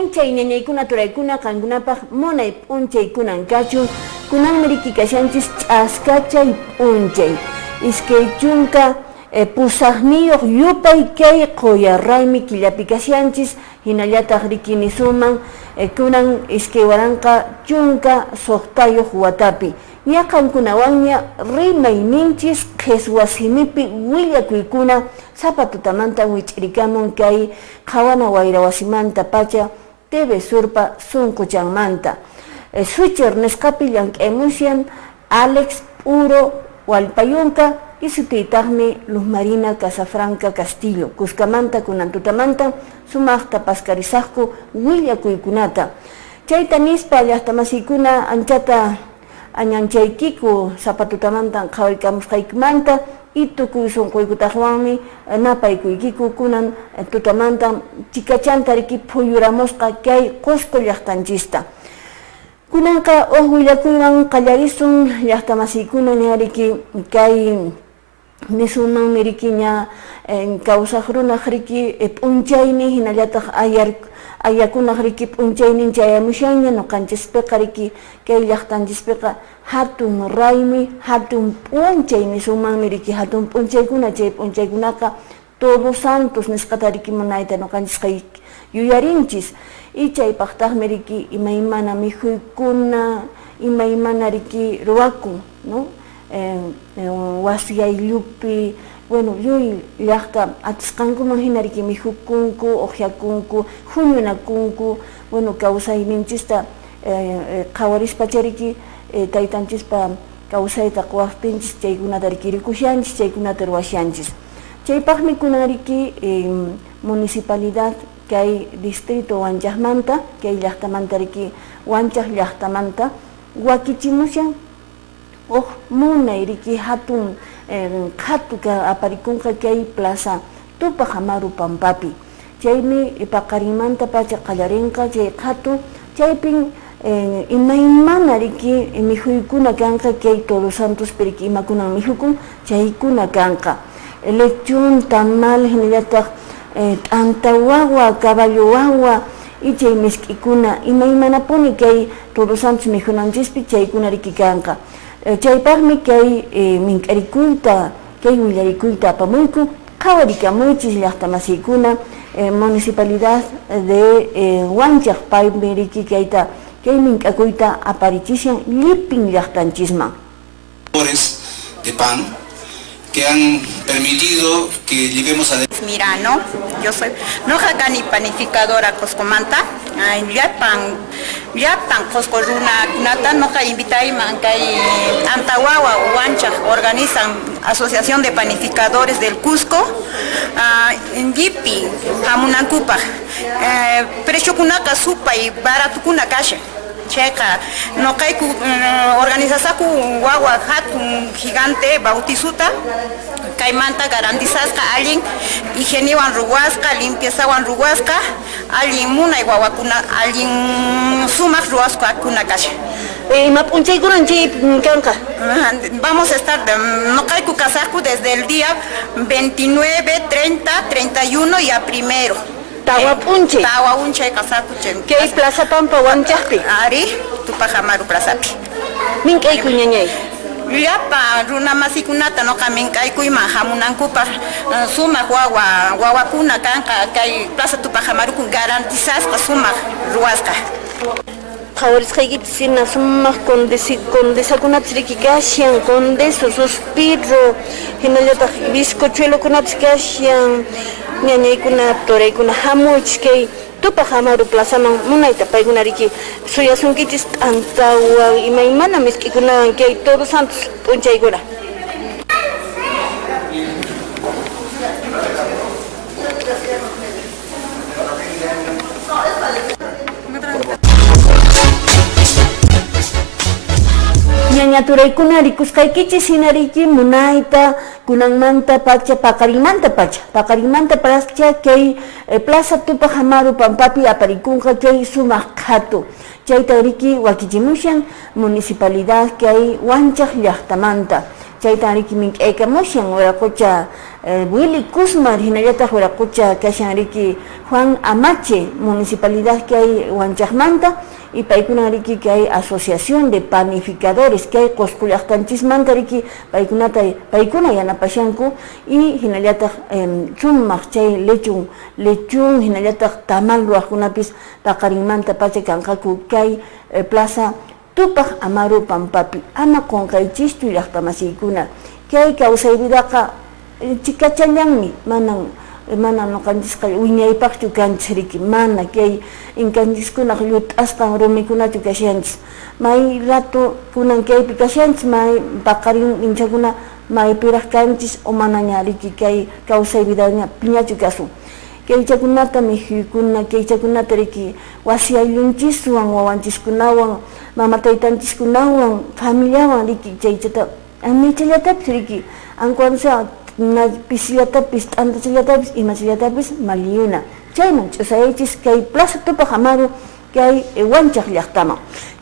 p'unchay ñañaykuna turaykuna qankunapaq munay p'unchay kunan kachun kunan miriki kashanchis ch'askachay p'unchay iskay chunka pusaqniyuq yupay kay quyarraymi killapi kashanchis hinallataq rikini suman kunan iskay waranqa chunka suqtayuq watapi ñaqankunawanña rimayninchis qhichwa simipi willakuykuna sapatutamanta wich'rikamun kay qhawana wayra wasimanta pacha TV Surpa sunquchanmanta Switcher nisqapi llank'aymusyan Alex Puro Walpayunka y sutiytaqmi Luz Marina Casafranca Castillo Cuscamanta kunan tutamanta sumaqta paskarisaqku willakuykunata chayta nispa llaqtamasiykuna anchata añanchaykiku sapatutamanta qhawaykamusqaykimanta y tukuy sunquykutaqwanmi napaykuykiku kunan tutamanta chikachanta riki phuyuramusqa kay Qusqu llaqtanchista kunanqa willakuywan qallarisun llaqtamasiykuna ñariki kay nisuman miriki ña kawsaq runaq riki p'unchayni hinallataq ayakunaq riki p'unchaynin chayamushanña nuqanchispiqa riki kay llaqtanchispiqa hatun raymi hatun p'unchay nisumanmi riki hatun p'unchaykuna chay p'unchaykunaqa Todos Santos nisqata riki munayta nuqanchis yuyarinchis y chaypaqtaqmi riki imaymana mikhuykunna imaymana riki ruwakun no wasi ayllupi bueno lluy llaqta atisqankuman hina riki mihukunku uqyakunku huñunakunku bueno kawsayninchista qhawarispacha riki taytanchispa kawsayta quwaqtinchis chaykunata riki rikushanchis chaykunata ruwashanchis chaypaqmi kunan riki municipalidad kay distrito Wanchaqmanta kay llaqtamanta riki Wanchaq llaqtamanta wakichimushan munay riki hatun qhatuka aparikunqa kay plaza Tupac Amaru Pampapi chaymi paqarimanta pacha qallarinqa chay qhatu chaypin imaymana riki mihuykuna kanqa kay Todos Santos riki imakunan mihukun chaykuna kanqa lechon tamal hinallataq t'anta wawa caballo wawa y chay misk'ikuna imaymanapuni kay Todos Santos mihunanchispi chaykuna riki kanqa chaypaqmi kay mink'arikuyta kay willarikuyta apamuyku qhawarikamunchis llaqtamasiykuna municipalidad de Wanchaq paymi riki kayta kay mink'akuyta aparichishan llipin llaqtanchisman de pan que han permitido que lleguemos a... Mirano, yo soy Nojacani panificadora Coscomanta, Yapan Coscoruna, Nata Noja Invitaiman, Antahuahua, Wanchaq organizan Asociación de Panificadores del Cusco, en Yipi, Hamunancupa, Prechocunaca Supa y Baratukuna Calle. Checa, no hay organizasaku guagua hatun gigante bautizuta, caimanta garantizasca alguien higieniwan ruguasca, limpiazawan ruguasca, alguien muna y guaguacuna, alguien sumac ruasca cuna calle. Vamos a estar, no hay cucasacu desde el día 29, 30, 31 y a primero. Tawapunche. Tawapunche kasakuchen. ¿Qué es Plaza Pampa Wanchaqpi? Ari, Tupac Amaru Plazapi. Minkay kuñañay. Yapa runa masikunata no kaminkay kuyma hamunankupa suma guaguacuna kanka kay Plaza Tupac Amaru kun garantizasqa suma ruwasqa. Qhawarisqaykipis sina sumaq condesakunapis riki kashan, condeso, suspiro, hinallataq bizcochuelokunapis kashan, ñañaykuna turaykuna hamuchis kay Tupac Amaru Plazaman munayta paykuna riki suyasunkichis t'antawa imaymana misk'ikunawan kay Todos Santos p'unchaykuna. Ñañaturaykuna rikusqaykichis hina riki munayta kunanmanta pacha paqarimanta pacha kay Plaza Tupac Amaru Pampapi aparikunqa kay sumaq qhatu chayta riki wakichimushan municipalidad kay Wanchaq llaqtamanta chayta riki mink'aykamushan waraqucha Willy Kusmar hinallataq waraqucha kashan riki Juan Amache municipalidad kay Huanchaqmanta y paykuna riki kay asociación de panificadores kay Qusqullaqtanchismanta riki paykuna yanapashanku y hinallataq sumaq chay lechun hinallataq tamal ruwaqkunapis paqarinmanta pacha kanqaku kay plaza Tupac Amaru Pampapi ama qunqaychistu llaqtamasiykuna kay kawsaypidaqa chikachallanmi mana nuqanchikqa wiñaypaqchu kanchis riki mana kay inkanchikkunaq llut'asqan rumikunachu kashanchis may rato kunan kaypi kashanchis may paqarin inchakuna maypiraq kanchis o manaña riki kay kawsaypidaña piñachu kasun kaychakunata mikhikuna kaychakunata riki wasi ayllunchikwan wawanchiskunawan mamataytanchiskunawan familiawan riki chaychata michillatapis riki ankuansa pisillatapis t'antachillatapis imachillatapis maliyuna chayman ch'usaychis kay Plaza Tupac Amaru kay Huanchaq llaqtaman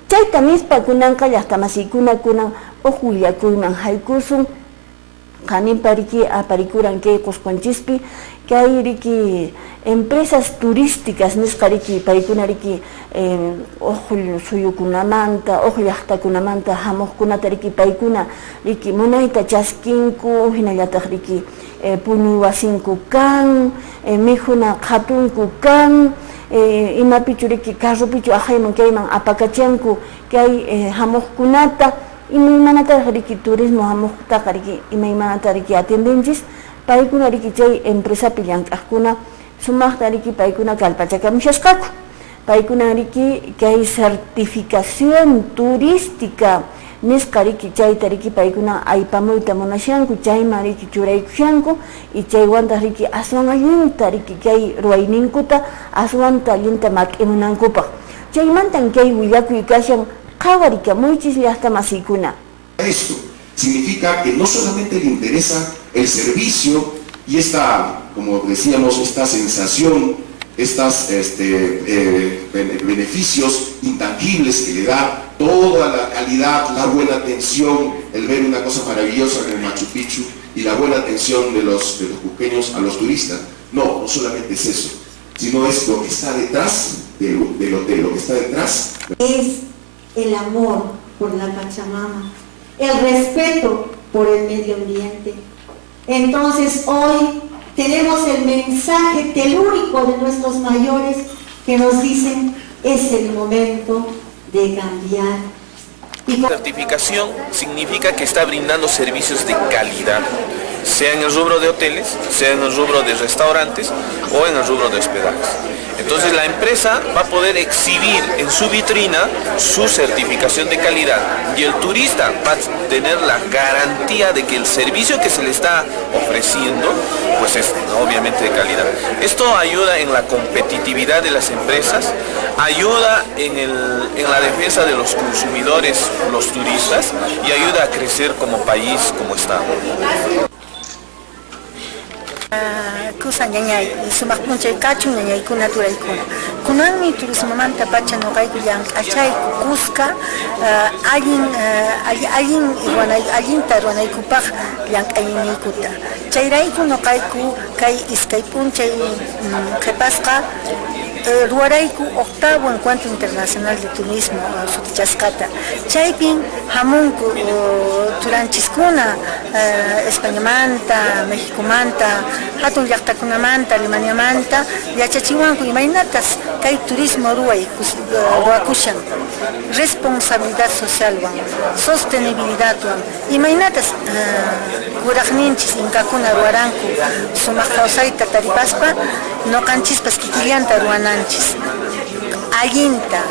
chayta nispa kunanqa llaqtamasiykuna kunan ujullakuyman haykusun qaninpa riki aparikuran kay Qusqunchispi kay riki empresas turísticas nisqa riki paykuna riki ujull suyukunamanta ujull llaqtakunamanta hamuqkunata riki paykuna riki munayta chaskinku hinallataq riki puñuy wasinku kan mikhuna qhatunku kan imapichu riki carrupichu ahayman kayman apakachanku kay hamuqkunata imaymanata riki turismo hamuqtaqa riki imaymanata riki atendinchis paykuna riki chay empresapi llank'aqkuna sumaqta riki paykuna kallpachakamushasqaku paykuna riki kay certificación turística nisqa riki chayta riki paykuna aypamuyta munashanku chayman riki churaykushanku y chaywanta riki aswan allinta riki kay ruwayninkuta aswanta allinta mak'imunankupaq chaymantan kay willakuy kashan qhawarikamunchis llaqtamasiykuna. Esto significa que no solamente le interesa el servicio y esta, como decíamos, esta sensación, estos beneficios intangibles que le da toda la calidad, la buena atención, el ver una cosa maravillosa en el Machu Picchu y la buena atención de los cusqueños a los turistas. No solamente es eso, sino es lo que está detrás de lo que está detrás. Es el amor por la Pachamama, el respeto por el medio ambiente. Entonces hoy tenemos el mensaje telúrico de nuestros mayores que nos dicen es el momento de cambiar. Certificación significa que está brindando servicios de calidad, sea en el rubro de hoteles, sea en el rubro de restaurantes o en el rubro de hospedajes. Entonces la empresa va a poder exhibir en su vitrina su certificación de calidad y el turista va a tener la garantía de que el servicio que se le está ofreciendo pues es obviamente de calidad. Esto ayuda en la competitividad de las empresas, ayuda en la defensa de los consumidores, los turistas, y ayuda a crecer como país, como Estado. Kusan ñañay sumaq munchay kachun ñañaykuna turaykuna kunanmi turismomanta pacha noqayku llank'achayku kusqa allinta ruwanaykupaq llank'ayniniykuta chayrayku noqayku kay iskay p'unchay qhipasqa ruwarayku octavo encuentro internacional de turismo sutichasqata chaypin hamunku turanchiskuna Españamanta, Mexicomanta, hatun llaqtakunamanta, Alemaniamanta yachachiwanku imaynatas kay turismo ruwakushan responsabilidad socialwan, sostenibilidadwan imaynatas kuraqninchis inkakuna ruwaranku sumaq kawsayta taripaspa noqanchispas kikillanta ruwananchis allinta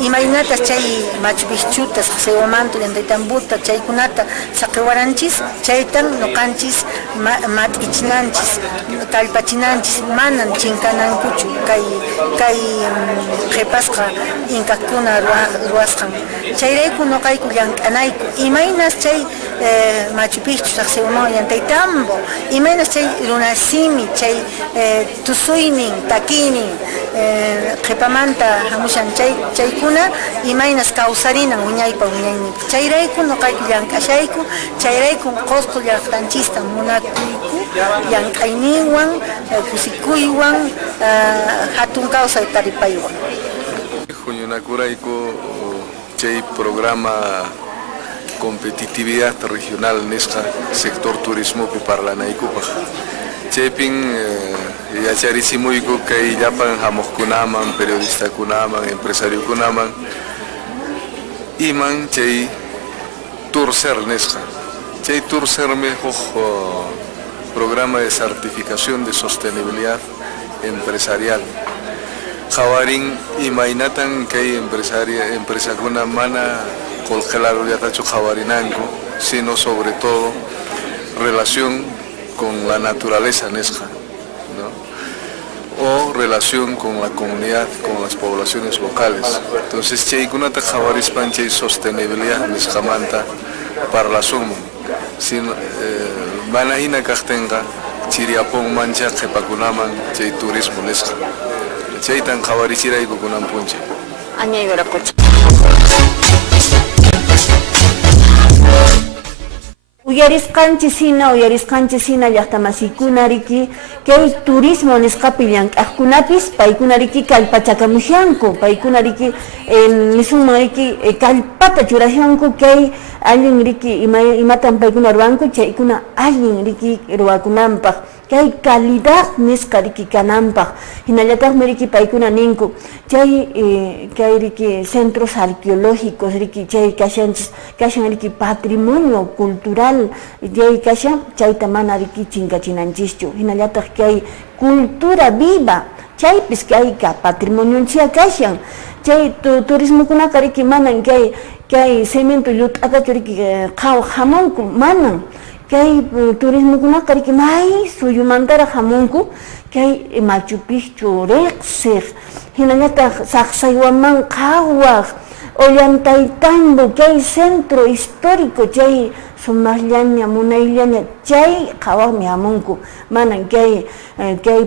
imaynatas chay Machu Picchutas Qhasiwamantu Llantaytambuta chaykunata saqiwaranchis chaytan noqanchis mat'ichinanchis kallpachinanchis manan chinkanankuchu kay qhipasqa inkakuna ruwasqan chayrayku noqayku llank'anayku imaynas chay Machu Picchu Qhasiwaman Llantaytambo imaynas chay runasimi chay tusuynin takinin qhipamanta hamushan chaykuna masiykuna imaynas kawsarinan uñaypa uñaynipi. Chayrayku nuqayku llank'ashayku, chayrayku qusqu llaqtanchista munakuyku llank'ayninwan, kusikuywan, hatun kawsay taripaywan. Huñunakurayku chay programa competitividad regional nisqa sector turismopi parlanaykupaq. Chaypin yacharisimuyku kay llapan hamuqkunaman, periodistakunaman, empresariokunaman iman chay Turcer nisqa. Chay Turcermi huk programa de certificación de sostenibilidad empresarial. Jawarin imaynatan kay empresakuna mana colgelaruyatachu jawarinanku, sino sobre todo relación con la naturaleza nesca, ¿no? O relación con la comunidad, con las poblaciones locales. Entonces, chaykunata jawarispan chay sostenibilidad nescamanta para la sumo. Sin manahina kajtenga chiriapon mancha qepakunaman chay turismo nesca. Chaytan jawarichirayku kunan punche. Añay veracocha. Uyarisqanchisina llaqtamasikuna riki kay turismo nisqapi llank'aqkunapis paykuna riki kallpachakamushanku, paykuna riki nisunman riki kallpata churashanku kay allin riki imatan paykuna ruwanku chaykuna allin riki ruwakunanpaq kay calidad nisqa riki kananpaq hinallataqmi riki paykuna ninku kay riki centros arqueológicos riki chay kashan riki patrimonio cultural chay kashan chayta mana riki chinkachinanchischu hinallataq kay cultura viva chaypis kay patrimonioncia kashan chay turismokunaqa riki manan kay cemento llut'atachu riki qhaw hamunku manan kay turismokunaqa riki may suyumantara hamunku kay Machu Picchu riqsiq hinallataq saqsaywaman qhawaq Ollantaytambo kay centro histórico chay sumaqllaña munayllaña chay qhawaqmi hamunku manan kay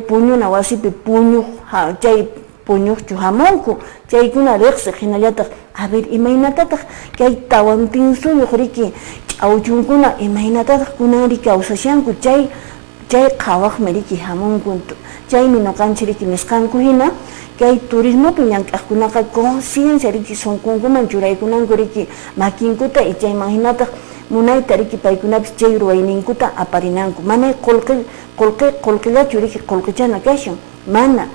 puñuna wasipi chay puñuqchu hamunku chaykuna riqsiq hinallataq a ver imaynatataq kay tawantinsuyuq riki ch'awchunkuna imaynatataq kunan riki kawsashanku chay qhawaqmi riki hamunku chaymi nuqanchik riki nisqanku hina kay turismopi llank'aqkunaqa conciencia riki sunqunkuman churaykunanku riki makinkuta y chayman hinataq munayta riki paykunapis chay ruwayninkuta aparinanku mana qullqillachu riki qullqichana kashan mana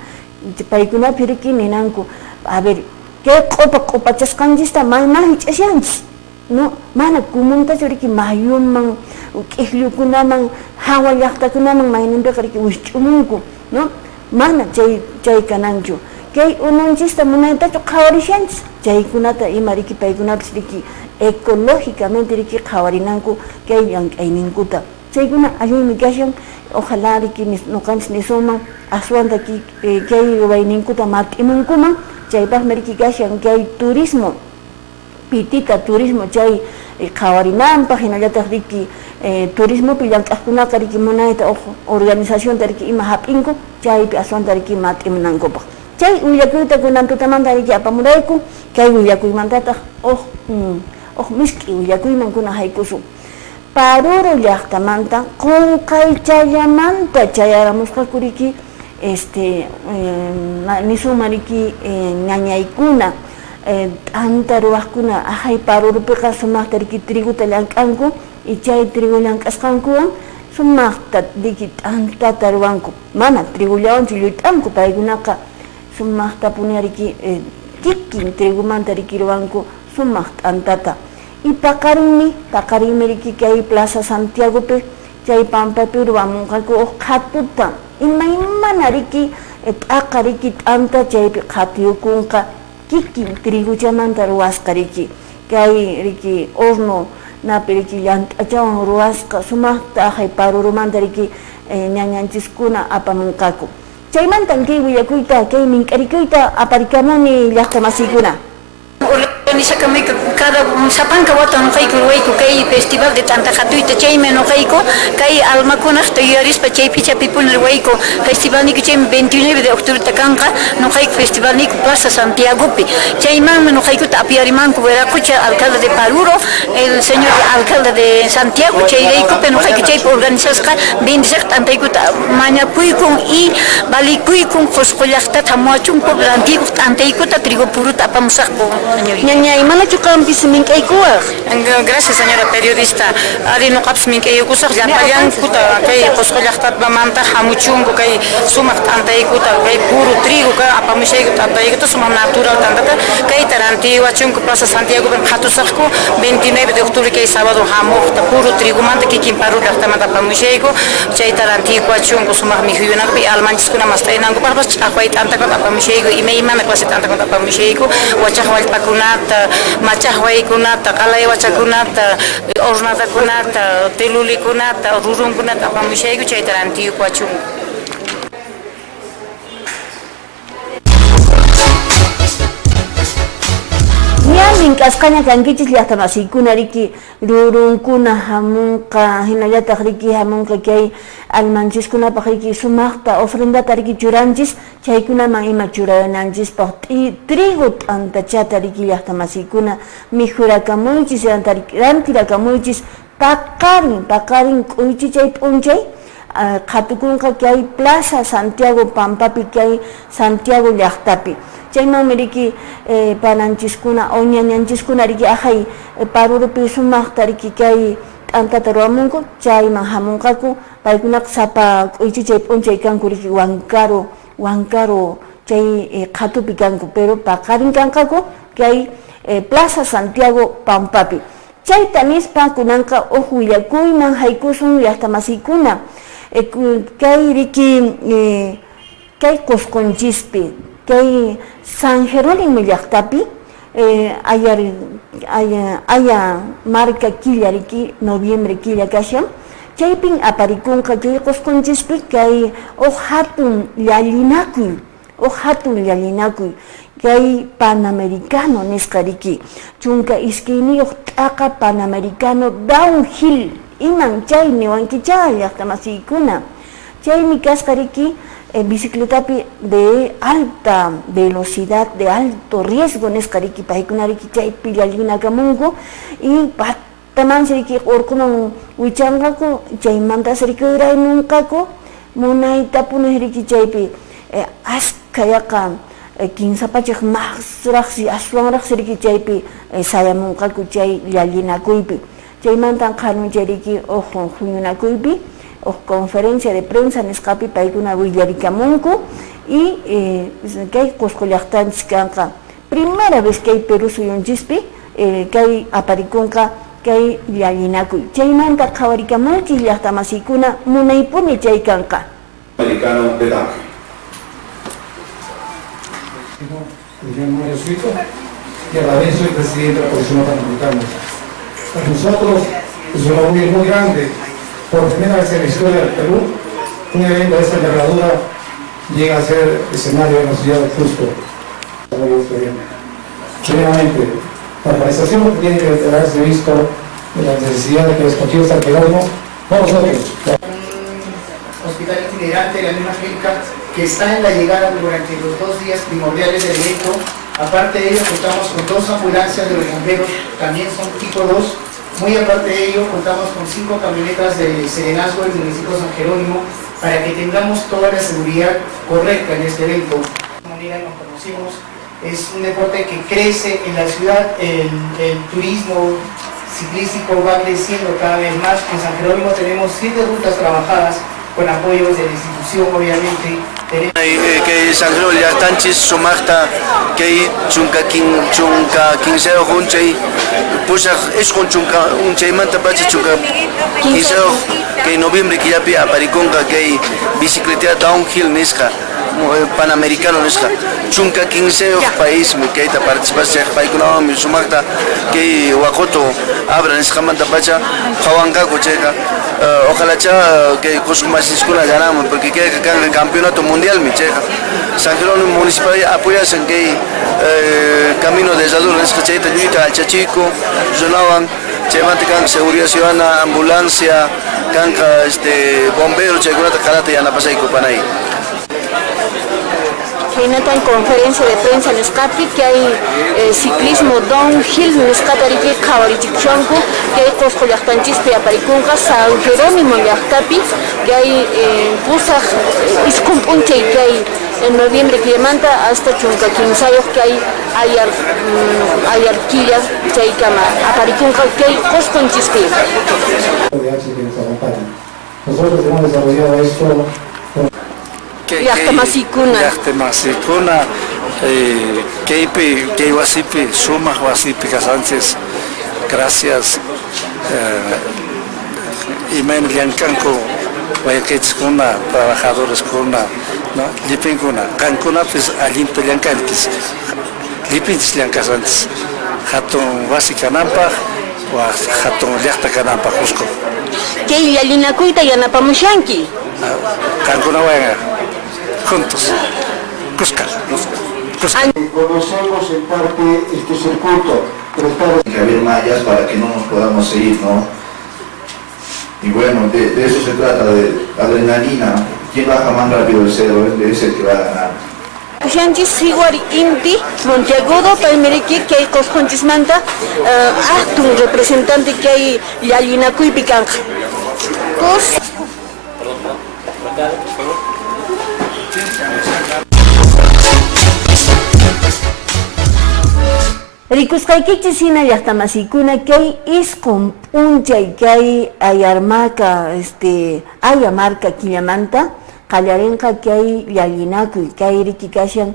paykunapi riki ninanku a ver kay q'upachasqanchista mayma hich'ashanchis no mana kumuntachu riki mayuman q'islyukunaman hawa llaqtakunaman mayninpiqa riki wisch'umunku no mana chay kananchu kay unanchista munaytachu qhawarishanchis chaykunata ima riki paykunapis riki ecológicamente riki qhawarinanku kay llank'ayninkuta chaykuna allinmi kashan ojalá riki nuqanchis nisunman aswanta kay ruwayninkuta mat'imunkuman chaypaqmi riki kashan kay turismo pitita turismo chay qhawarinanpaq hinallataq riki turismopi llank'aqkunaqa riki munayta organizacionta riki ima hap'inku chaypi aswanta riki mat'imunankupaq chay willakuyta kunan tutamanta riki apamurayku kay willakuymantataq misk'i willakuyman kuna haykusun Paruro llaqtamanta qunqaychallamanta chayaramusqaku riki nisuma riki ñañaykuna t'anta ruwaqkuna ahay Parurupiqa sumaqta riki triguta llank'anku y chay trigu llank'asqankuwan sumaqta riki t'antata ruwanku mana trigullawanchu llut'anku paykunaqa sumaqta puña riki kikin trigumanta riki ruwanku sumaq t'antata y paqarinmi riki kay Plaza Santiagopi chay pampapi ruwamunqaku qhatuta imaymana riki t'aqa riki t'anta chaypi qhatiyukunqa kikin triguchamanta ruwasqa riki kay riki horno napi riki llant'achawan ruwasqa sumaqta ahay Parurumanta riki ñañanchiskuna apamunqaku chaymantan kay willakuyta kay mink'arikuyta aparikamuni llaqtamasiykuna organizakami cada sapanka wata nuqayku ruwayku kay festival de tanta qhatuyta chaymi nuqayku kay almakunaq tayarispa chay pichapipuna ruwayku festivalniku chaymi 29 de octubre kanqa nuqayku festivalniku Plaza Santiagopi chaymanmi nuqaykuta apiyarimanku Veracucha alcalde de Paruro el señor alcalde de Santiago chayraykupi nuqayku chaypi organizasqa 26 t'antaykuta mañakuykun y valikuykun qusqullaqta hamuachunku antiguo t'antaykuta trigo puruta apamusaqku señorita. Ñañay manachu qampis mink'aykuwaq? Gracias señora periodista. Ari nuqapis mink'aykusaq llapallankuta kay qusqullaqtatmanta hamuchunku kay sumaq t'antaykuta kay puro trigo kay apamushayku t'antaykuta sumaq natural t'antata kay tarantiwachunku Plaza Santiago qhatusaqku 29 de octubre kay sábado hamuqta puro trigo manta kikin paruraqtamanta apamushayku chay tarantiwachunku sumaq mihuyunapi almanchiskuna mastaynankupas ch'aqway t'antakunata apamushayku imaymana clase t'antakunata apamushayku wachaq wallpakunata machaqwaykunata qalay wachakunata hornadakunata telulikunata rurunkunata apamushayku chay tarantiwachunku. Ñamin kasqaña kankichis llaqtamasiykuna riki rurunkuna hamunqa hinallataq riki hamunqa kay almanchiskunapaq riki sumaqta ofrendata riki churanchis chaykunaman ima churayananchispaq trigo t'antachata riki llaqtamasiykuna mijurakamuychis rantirakамuychis paqarin k'uychi chay p'unchay qhatukunqa kay Plaza Santiago Pampapi kay Santiago llaqtapi chaymanmi riki pananchiskuna o ñañanchiskuna riki ajay Parurupi sumaqta riki kay t'antata ruwamunku chayman hamunqaku paykunaqa sapa k'uychi chay p'unchay kanku riki Huancaro chay qhatupi kanku pero paqarin kanqaku kay Plaza Santiago Pampapi chayta nispa kunanqa uj willakuyman haykusun llaqtamasiykuna kay riki kay Qusqunchispi kay San Jerónimo llaqtapi aya marca killa riki noviembre killa kashan chaypin aparikunqa kay Qusqunchispi kay hatun llallinakuy kay Panamericano nisqa riki chunka iskayniyuq t'aqa Panamericano downhill iman chay niwankicha llaqtamasiykuna chaymi kasqa riki bicicletapi de alta velocidad, de alto riesgo nisqa riki paykuna riki chaypi llallinakamunku y patamansi riki urkuman wichanqaku chaymantas riki uraymunqaku munaytapunis riki chaypi askha yaqa kinsapachaq maqsraqsi aswanraqsi riki chaypi sayamunqaku chay llallinakuypi chaymantan qhanunchay riki huñunakuypi conferencia de prensa nisqapi paykuna willarikamunku y kay Qusqu llaqtanchis kanqa primera vez kay Perú suyunchispi kay aparikunqa kay llallinakuy chaymanta qhawarikamunchis llaqtamasiykuna munaypuni chay kanqa. Americano de Danque. Y a la vez soy presidente de la Comisión Panamericana. Para nosotros es un orgullo muy grande. Por primera vez en la historia del Perú, un evento de esta envergadura llega a ser escenario en la ciudad de Cusco. Primeramente, la organización tiene que haberse visto de la necesidad de que los partidos arqueológicos, no nosotros. Hospital itinerante de la misma clínica que está en la llegada durante los 2 días primordiales del evento. Aparte de ello, contamos con 2 ambulancias de los bomberos, también son tipo 2. Muy aparte de ello, contamos con 5 camionetas de serenazgo del municipio de San Jerónimo para que tengamos toda la seguridad correcta en este evento. De esta manera nos conocimos, es un deporte que crece en la ciudad, el turismo ciclístico va creciendo cada vez más. En San Jerónimo tenemos 7 rutas trabajadas con apoyos de la institución, obviamente. Que San Jerónimo llaqtanchis sumaqta que chunka quinceo hunchay pushaq isqun chunka unchaymanta pacha chunka quinceo que noviembre killapi aparikunqa kay bicicleta downhill nisqa panamericano nisqa chunka 15 país mi kayta participación paykuna mi sumakta kay waqutu abra nisqamanta pacha qawanqaku chayqa ojalá que cosmasiskuna ganamos porque queda acá en el campeonato mundial mi chayqa San Jerónimo municipal apoyasen que camino de Zador nisqa chayta lluyta alchachiku zonawan chaymanta kan seguridad ciudadana ambulancia kanka bombero chaykunata kalata yanapasayku panay. En conferencia de prensa en Escapi que hay ciclismo downhill en Escatari que Cabarichichanco que hay Coscoyactanchispe Aparicunca San Jerónimo Yactapi que hay Pusaj Iscumpunche que hay en noviembre que manta hasta Chunca Quinsayo que hay Arquilla Chaicama Aparicunca que hay Cosconchispe. Nosotros hemos desarrollado esto Yachtamasicuna, que wasipi, sumas wasipi casantes, gracias. Y me encanco, kuna trabajadores kuna, no, lipin kuna, cancuna pues alimto liancantis, lipintis liancasantes, hatun wasicanampa, o hatun liachta canampa jusco. ¿Qué yalina cuita yanapamushanki? Cancuna wanga. Juntos. Cuscal. Conocemos en parte este circuito. Que haber mallas para que no nos podamos seguir, ¿no? Y bueno, de eso se trata, de adrenalina. ¿Quién baja más rápido el cerro? Es el que va a ganar. Shanti Siguari Inti, Monteagudo, Palmeriqui, que hay Coscontismanta, un representante que hay Yalina Cuipicanca. Rikusqaykichis sina llaqtamasikuna kay isqun p'unchay kay ayarmarka ayamarka killamanta qallarinqa kay llallinakuy kay riki kashan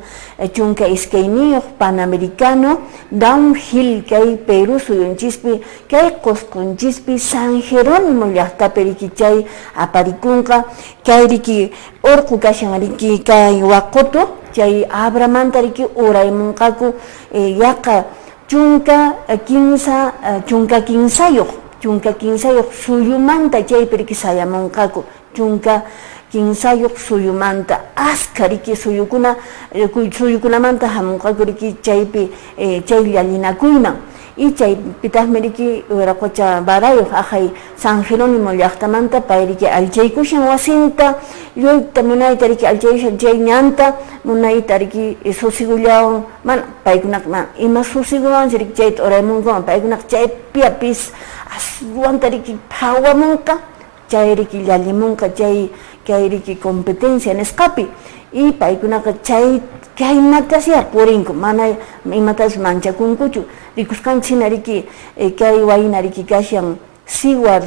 chunka iskayniyuq panamericano downhill kay Perú suyunchispi kay Cosconchispi San Jerónimo llaqtapi riki chay aparikunqa kay riki urqu kashan riki kay waqutu chay abramanta riki uraymunqaku yaqa chunka quinsayoq suyumanta chaypi riki sayamunqaku chunka quinsayoq suyumanta askha riki suyukunamanta hamunqaku riki chaypi chay llallinakuyman y chaypitasmi riki Wiraqucha Barayuq ajay San Jerónimo llaqtamanta pay riki alchaykushan wasinta lluyta munayta riki alchayshan chay ñanta munayta riki susigullawan mana paykunaqa ima susigullawansi riki chayta uraymunkuman paykunaqa chaypiapis aswanta riki phawamunqa chay riki llallimunqa chay riki competencia nisqapi y paykunaqa chaynatas purinku mana imatas manchakunkuchu rikusqanchina riki kay wayna riki kashan Siwar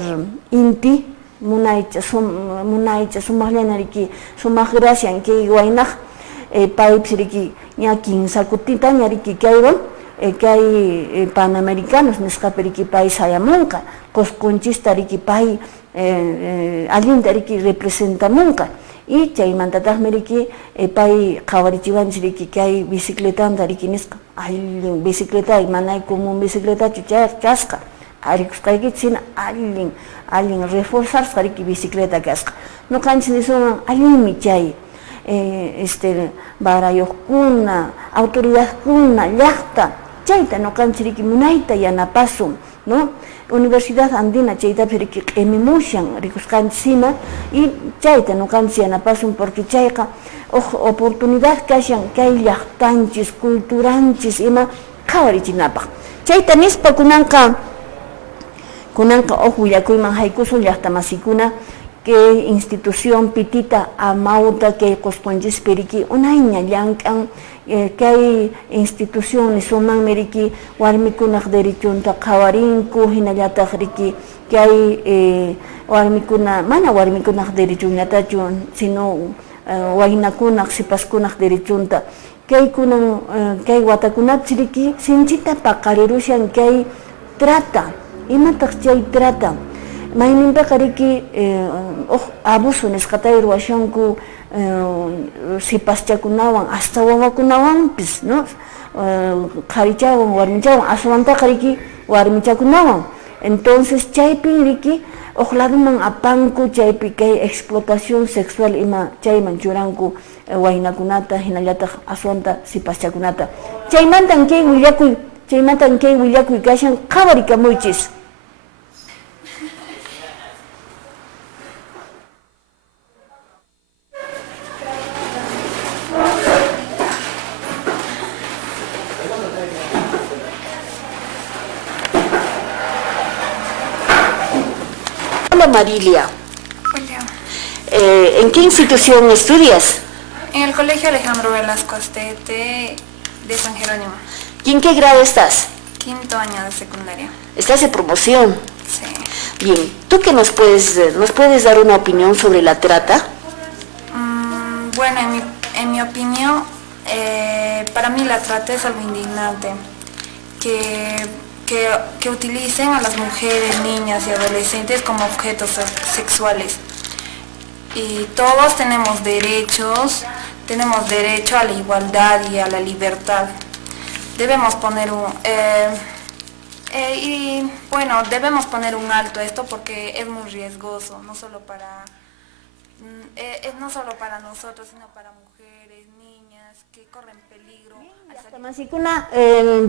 Inti munaycha sumaqllana riki sumaq gracian kay waynaq paypis riki ña kinsa kutitaña riki kaywan kay panamericanos nisqapi riki pay sayamunqa Cosconchista riki pay allinta riki representamunqa y chaymantataqmi riki pay qhawarichiwanchis riki kay bicicletanta riki nisqa allin bicicleta manay común bicicletachu chasqa rikusqaykichis hina allin reforzarsqa riki bicicleta kasqa nuqanchis nisuman allinmi chay barayuqkuna autoridadkuna llaqta chayta nuqanchis riki munayta yanapasun no Universidad Andina chaytapi riki q'imimushan rikusqanchis hina y chayta nuqanchis yanapasun porque chayqa oportunidad kashan kay llaqtanchis culturanchis ima qhawarichinapaq chayta nispa kunanqa willakuyman haykusun llaqtamasikuna que institución pitita amauta que Cosconchispi riki unayña llank'an kay institución sumanmi riki warmikunaq derechunta qhawarinku hinallataq riki kay warmikuna mana warmikunaq derechuñatachu sino waynakunaq sipaskunaq derechunta kay watakunapis riki sinchita paqarirushan kay trata imataq chay trata mayninpiqa riki abuso nisqatay ruwashanku sipaschakunawan hasta wawakunawanpis, ¿no? Qharichawan warmichawan aswantaqa riki warmichakunawan. Entonces chaypi riki oqladuman apanku chaypi kay explotación sexual ima chayman churanku waynakunata hinallataq aswanta sipaschakunata. Chaymantan kay willakuy kashan qhawarikamunchis. Hola Marilia. Hola. ¿En qué institución estudias? En el Colegio Alejandro Velasco Astete de San Jerónimo. ¿Y en qué grado estás? Quinto año de secundaria. ¿Estás de promoción? Sí. Bien, ¿tú qué nos puedes dar una opinión sobre la trata? Bueno, en mi opinión, para mí la trata es algo indignante. Que utilicen a las mujeres, niñas y adolescentes como objetos sexuales. Y todos tenemos derecho a la igualdad y a la libertad. Debemos poner debemos poner un alto a esto porque es muy riesgoso, no solo para nosotros, sino para mujeres, niñas que corren peligro. Masikuna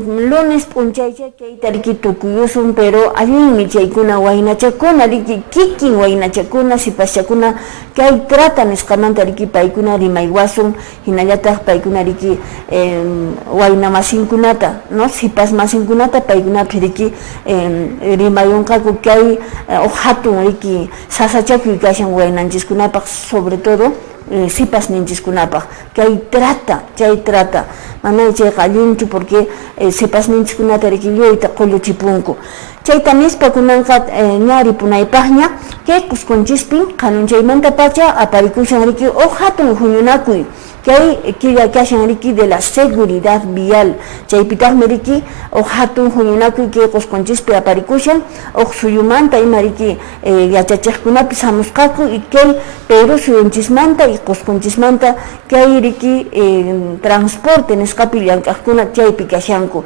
lunes punchaycha kayta riki tukuyusun pero allinmi chaykuna waynachakuna riki kikin waynachakuna sipashchakuna kay trata nisqamanta riki paykuna rimaywasun hinallataq paykuna riki waynamasinkunata no sipas masinkunata paykunapi riki rimayunqaku kay hatun riki sasachakuy kashan waynanchiskunapaq sobre todo sipas ninchiskunapaq chay trata manay chay qallinchu porque sipas ninchiskunata riki lluyta qulluchipunku chayta nispa kunanqa ña ripunaypaqña kay Cusconchispin qanunchaymanta pacha aparikushan riki hatun huñunakuy kay killa kashan riki de la seguridad vial chaypitaqmi riki hatun huñunakuy kay Cusconchispi aparikushan suyumanta ima riki yachachiqkunapi hamusqaku y kay Pedro suyunchismanta y Cusconchismanta kay riki transporte nisqapi llank'aqkuna chaypi kashanku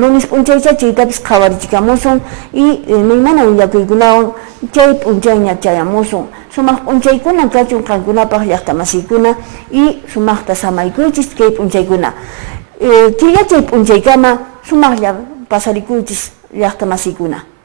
lunes p'unchaycha chaytapis qhawarichikamusun y maymana willakuykunawan chay p'unchayña chayamusun sumaq p'unchaykuna kachun qankunapaq llaqtamasiykuna y sumaqta samaykuychis kay p'unchaykuna killa chay p'unchaykama sumaqlla pasarikuychis llaqtamasiykuna.